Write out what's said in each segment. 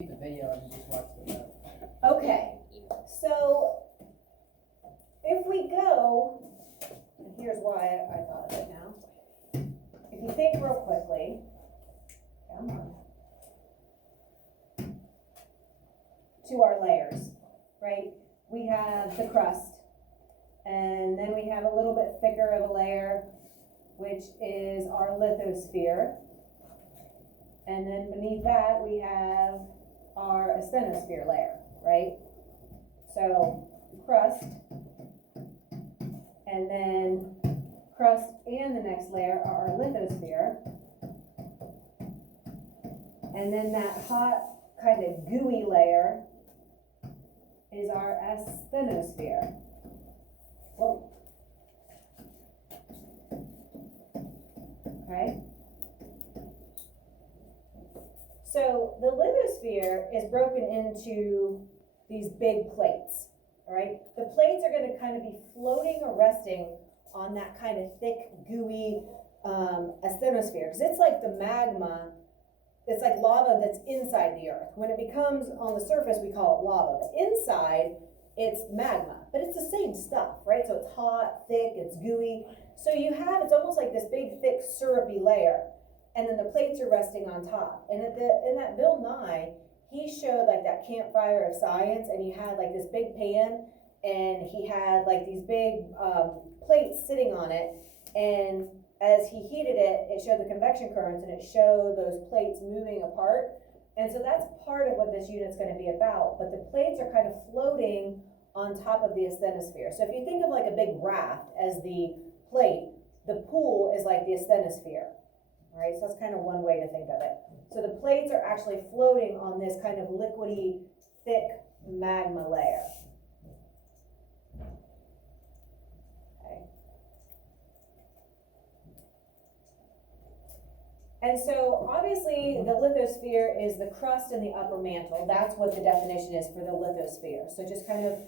The video and just watch the video. Okay, so if we go, and here's why I thought of it now. If you think real quickly, come on, to our layers, right? We have the crust, and then we have a little bit thicker of a layer, which is our lithosphere. And then beneath that, we have our asthenosphere layer, right? So crust, and then crust and the next layer are our lithosphere. And then that hot, kind of gooey layer is our asthenosphere. Whoa. Okay. So the lithosphere is broken into these big plates, all right? The plates are going to kind of be floating or resting on that kind of thick, gooey asthenosphere, because it's like the magma, it's like lava that's inside the earth. When it becomes on the surface, we call it lava, but inside, it's magma, but it's the same stuff, right? So it's hot, thick, it's gooey. So you have, it's almost like this big, thick, syrupy layer, and then the plates are resting on top. And in that Bill Nye, he showed like that campfire of science, and he had like this big pan, and he had like these big plates sitting on it, and as he heated it, it showed the convection currents, and it showed those plates moving apart. And so that's part of what this unit's going to be about, but the plates are kind of floating on top of the asthenosphere. So if you think of like a big raft as the plate, the pool is like the asthenosphere. All right, so that's kind of one way to think of it. So the plates are actually floating on this kind of liquidy, thick magma layer. Okay. And so obviously the lithosphere is the crust and the upper mantle. That's what the definition is for the lithosphere. So just kind of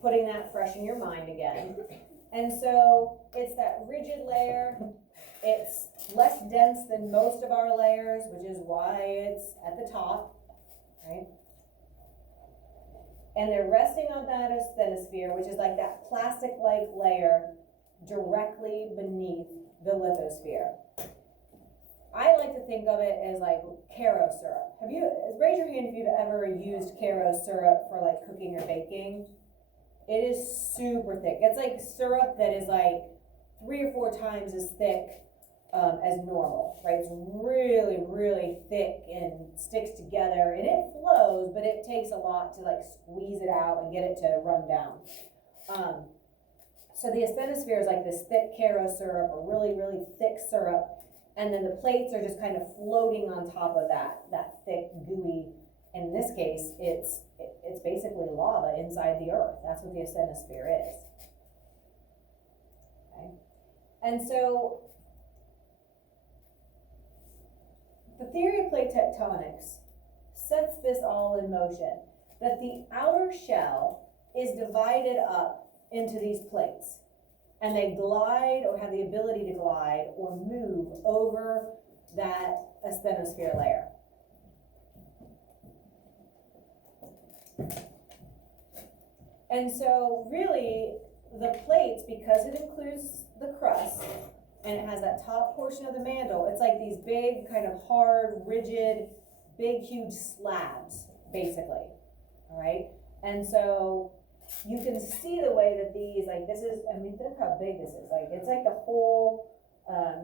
putting that fresh in your mind again. And so it's that rigid layer. It's less dense than most of our layers, which is why it's at the top, right? And they're resting on that asthenosphere, which is like that plastic-like layer directly beneath the lithosphere. I like to think of it as like Karo syrup. Raise your hand if you've ever used Karo syrup for like cooking or baking. It is super thick. It's like syrup that is like 3 or 4 times as thick as normal, right? It's really, really thick and sticks together, and it flows, but it takes a lot to like squeeze it out and get it to run down. So the asthenosphere is like this thick Karo syrup, or really, really thick syrup, and then the plates are just kind of floating on top of that thick, gooey. In this case, it's basically lava inside the earth. That's what the asthenosphere is. Okay, and so the theory of plate tectonics sets this all in motion, that the outer shell is divided up into these plates, and they glide or have the ability to glide or move over that asthenosphere layer. And so really the plates, because it includes the crust and it has that top portion of the mantle, it's like these big kind of hard, rigid, big, huge slabs, basically, all right? And so you can see the way that these, like this is, I mean, look how big this is. Like, it's like the whole,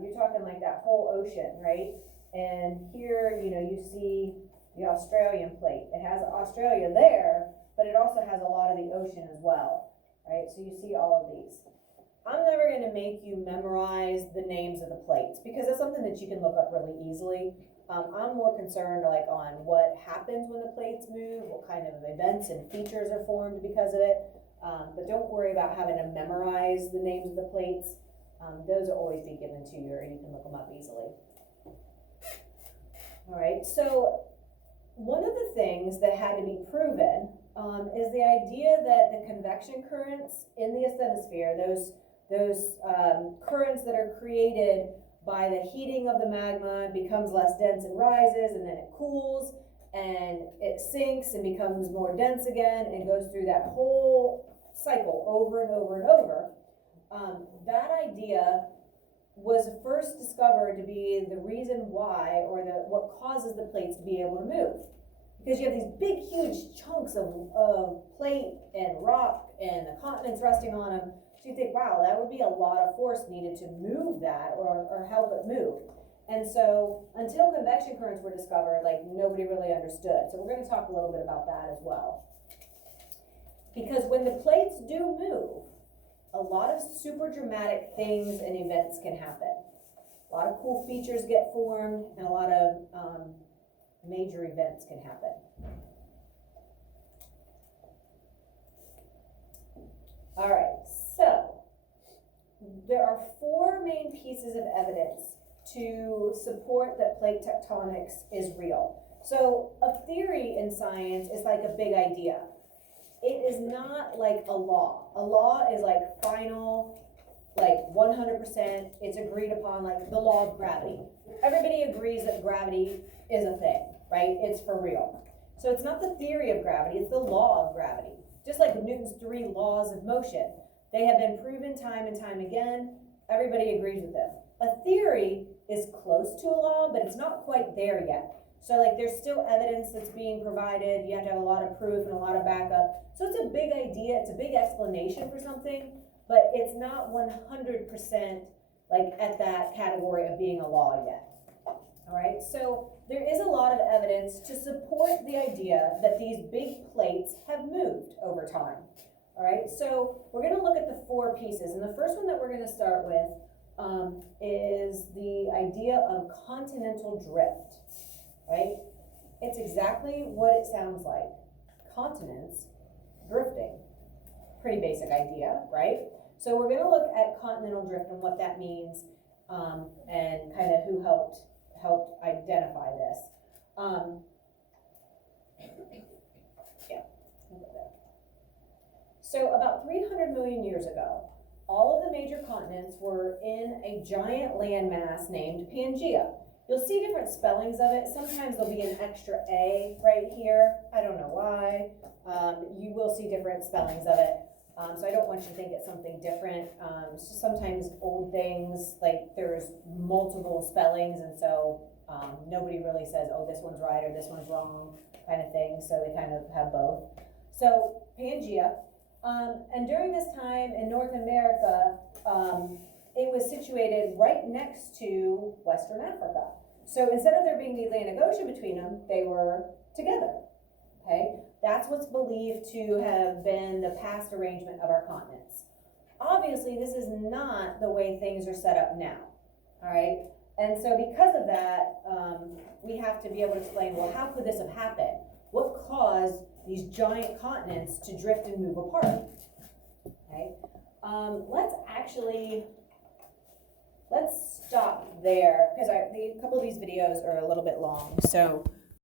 you're talking like that whole ocean, right? And here, you know, you see the Australian plate. It has Australia there, but it also has a lot of the ocean as well, right? So you see all of these. I'm never going to make you memorize the names of the plates, because it's something that you can look up really easily. I'm more concerned like on what happens when the plates move, what kind of events and features are formed because of it. But don't worry about having to memorize the names of the plates. Those will always be given to you, and you can look them up easily. All right, so one of the things that had to be proven is the idea that the convection currents in the asthenosphere, those currents that are created by the heating of the magma, becomes less dense and rises, and then it cools, and it sinks and becomes more dense again and goes through that whole cycle over and over and over. That idea was first discovered to be the reason why, or what causes the plates to be able to move. Because you have these big, huge chunks of plate and rock and the continents resting on them. So you think, wow, that would be a lot of force needed to move that or help it move. And so until convection currents were discovered, like nobody really understood. So we're going to talk a little bit about that as well. Because when the plates do move, a lot of super dramatic things and events can happen. A lot of cool features get formed, and a lot of major events can happen. All right, so there are four main pieces of evidence to support that plate tectonics is real. So a theory in science is like a big idea. It is not like a law. A law is like final, like 100%, it's agreed upon, like the law of gravity. Everybody agrees that gravity is a thing, right? It's for real. So it's not the theory of gravity, it's the law of gravity. Just like Newton's 3 laws of motion. They have been proven time and time again. Everybody agrees with them. A theory is close to a law, but it's not quite there yet. So like there's still evidence that's being provided. You have to have a lot of proof and a lot of backup. So it's a big idea, it's a big explanation for something, but it's not 100% like at that category of being a law yet. All right, so there is a lot of evidence to support the idea that these big plates have moved over time. All right, so we're going to look at the four pieces, and the first one that we're going to start with is the idea of continental drift. Right? It's exactly what it sounds like. Continents drifting. Pretty basic idea, right? So we're going to look at continental drift and what that means, and kind of who helped identify this. So about 300 million years ago, all of the major continents were in a giant landmass named Pangaea. You'll see different spellings of it. Sometimes there'll be an extra A right here. I don't know why. You will see different spellings of it. So I don't want you to think it's something different. It's just sometimes old things, like there's multiple spellings, and so nobody really says, oh, this one's right or this one's wrong, kind of thing. So they kind of have both. So Pangaea. And during this time in North America, it was situated right next to Western Africa. So instead of there being the Atlantic Ocean between them, they were together, okay? That's what's believed to have been the past arrangement of our continents. Obviously, this is not the way things are set up now, all right? And so because of that, we have to be able to explain, well, how could this have happened? What caused these giant continents to drift and move apart, okay? Let's stop there, because a couple of these videos are a little bit long. So